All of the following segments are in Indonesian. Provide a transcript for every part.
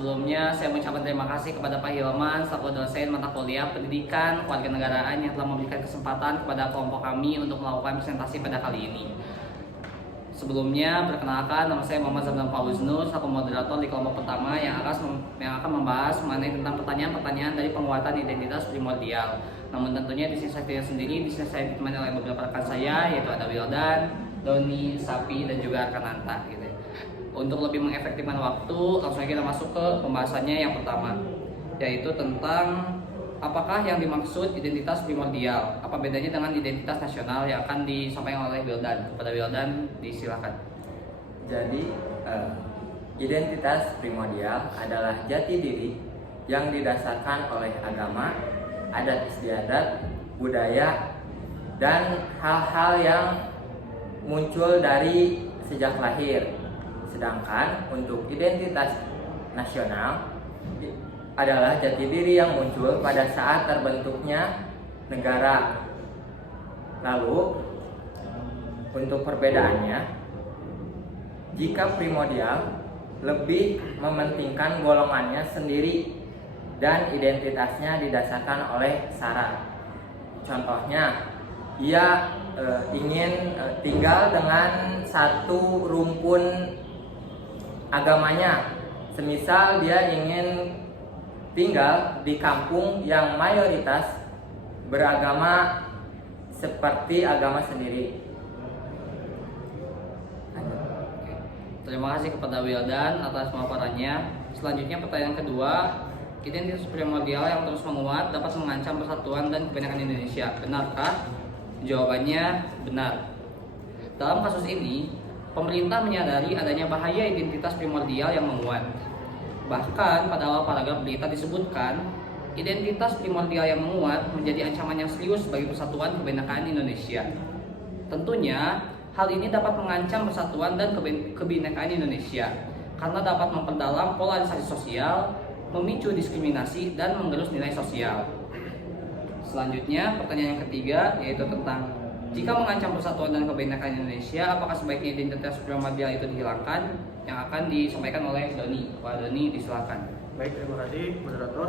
Sebelumnya saya mengucapkan terima kasih kepada Pak Hilman selaku dosen mata kuliah Pendidikan Kewarganegaraan yang telah memberikan kesempatan kepada kelompok kami untuk melakukan presentasi pada kali ini. Sebelumnya, perkenalkan nama saya Muhammad Zamzam Fauznur selaku moderator di kelompok pertama yang akan membahas mengenai tentang pertanyaan-pertanyaan dari penguatan identitas primordial. Namun tentunya di sini saya tidak sendiri, di sini saya ditemani oleh beberapa rekan saya, yaitu ada Wildan, Doni, Sapi, dan juga Arkananta. Gitu. Untuk lebih mengefektifkan waktu, langsung kita masuk ke pembahasannya yang pertama, yaitu tentang apakah yang dimaksud identitas primordial, apa bedanya dengan identitas nasional yang akan disampaikan oleh Wildan. Kepada Wildan, disilakan. Jadi, identitas primordial adalah jati diri yang didasarkan oleh agama, adat istiadat, budaya, dan hal-hal yang muncul dari sejak lahir. Sedangkan untuk identitas nasional adalah jati diri yang muncul pada saat terbentuknya negara. Lalu, untuk perbedaannya, jika primordial lebih mementingkan golongannya sendiri dan identitasnya didasarkan oleh syarat. Contohnya, ia ingin tinggal dengan satu rumpun agamanya. Semisal dia ingin tinggal di kampung yang mayoritas beragama seperti agama sendiri. Terima kasih kepada Wildan atas pemaparannya. Selanjutnya pertanyaan kedua, identitas primordial yang terus menguat dapat mengancam persatuan dan kebinekaan Indonesia. Benarkah? Jawabannya benar. Dalam kasus ini, pemerintah menyadari adanya bahaya identitas primordial yang menguat. Bahkan pada awal paragraf berita disebutkan, identitas primordial yang menguat menjadi ancaman yang serius bagi persatuan kebinekaan Indonesia. Tentunya, hal ini dapat mengancam persatuan dan kebinekaan Indonesia karena dapat memperdalam polarisasi sosial, memicu diskriminasi, dan menggerus nilai sosial. Selanjutnya, pertanyaan yang ketiga yaitu tentang jika mengancam persatuan dan kebinekaan Indonesia, apakah sebaiknya identitas primordial itu dihilangkan? Yang akan disampaikan oleh Doni. Pak Doni, disilakan. Baik, terima kasih moderator.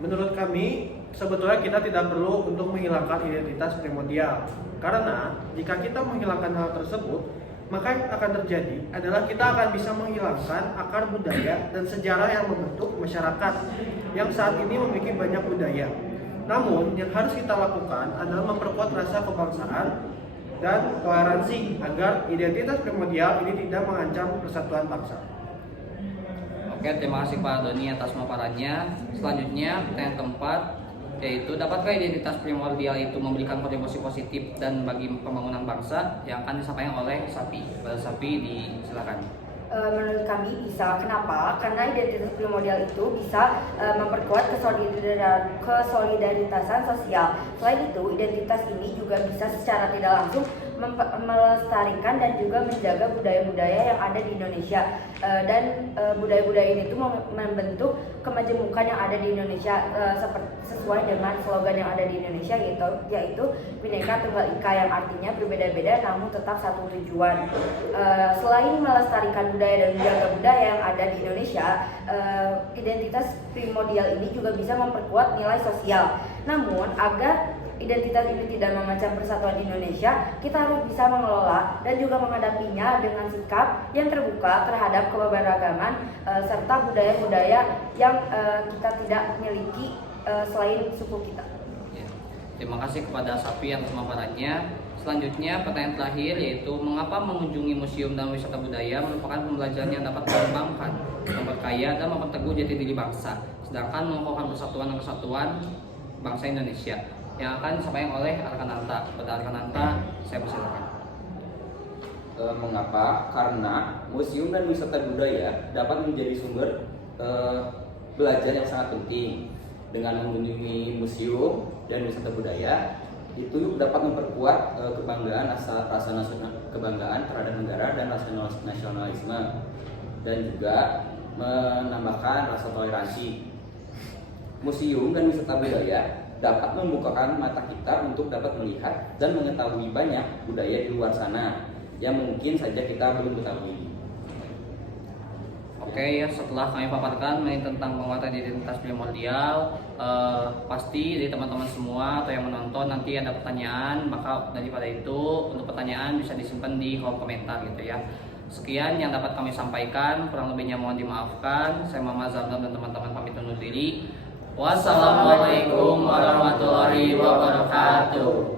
Menurut kami, sebetulnya kita tidak perlu untuk menghilangkan identitas primordial. Karena jika kita menghilangkan hal tersebut, maka yang akan terjadi adalah kita akan bisa menghilangkan akar budaya dan sejarah yang membentuk masyarakat yang saat ini memiliki banyak budaya. Namun, yang harus kita lakukan adalah memperkuat rasa kebangsaan dan toleransi agar identitas primordial ini tidak mengancam persatuan bangsa. Oke, terima kasih Pak Doni atas pemaparannya. Selanjutnya, pertanyaan keempat, yaitu dapatkah identitas primordial itu memberikan kontribusi positif dan bagi pembangunan bangsa? Yang akan disampaikan oleh Sapi. Pak Sapi, disilakan. Menurut kami bisa. Kenapa? Karena identitas primordial itu bisa memperkuat kesolidaritasan sosial. Selain itu, identitas ini juga bisa secara tidak langsung melestarikan dan juga menjaga budaya-budaya yang ada di Indonesia. Dan budaya-budaya ini itu membentuk kemajemukan yang ada di Indonesia sesuai dengan slogan yang ada di Indonesia, yaitu Bhinneka Tunggal Ika, yang artinya berbeda-beda namun tetap satu tujuan. Selain melestarikan budaya dan menjaga budaya yang ada di Indonesia, identitas primordial ini juga bisa memperkuat nilai sosial. Namun agar identitas ini tidak mengancam persatuan Indonesia, kita harus bisa mengelola dan juga menghadapinya dengan sikap yang terbuka terhadap keberagaman serta budaya-budaya yang kita tidak miliki selain suku kita. Ya. Terima kasih kepada Sapi atas pemaparannya. Selanjutnya, pertanyaan terakhir yaitu mengapa mengunjungi museum dan wisata budaya merupakan pembelajaran yang dapat mengembangkan, memperkaya, dan memperteguh jati diri bangsa, sedangkan mengokohkan persatuan dan kesatuan bangsa Indonesia. Yang akan disampaikan oleh Arkananta. Kepada Arkananta, saya persilakan. Mengapa? Karena museum dan wisata budaya dapat menjadi sumber belajar yang sangat penting. Dengan mengunjungi museum dan wisata budaya, itu dapat memperkuat kebanggaan, rasa kebanggaan terhadap negara dan rasa nasionalisme, dan juga menambahkan rasa toleransi. Museum dan wisata budaya dapat membukakan mata kita untuk dapat melihat dan mengetahui banyak budaya di luar sana yang mungkin saja kita belum ketahui. Oke ya, setelah kami paparkan mengenai tentang penguatan identitas primordial, pasti dari teman-teman semua atau yang menonton nanti ada pertanyaan, maka daripada itu untuk pertanyaan bisa disimpan di kolom komentar gitu ya. Sekian yang dapat kami sampaikan, kurang lebihnya mohon dimaafkan. Saya Mama Zamzam dan teman-teman pamit undur diri. Wassalamualaikum warahmatullahi wabarakatuh.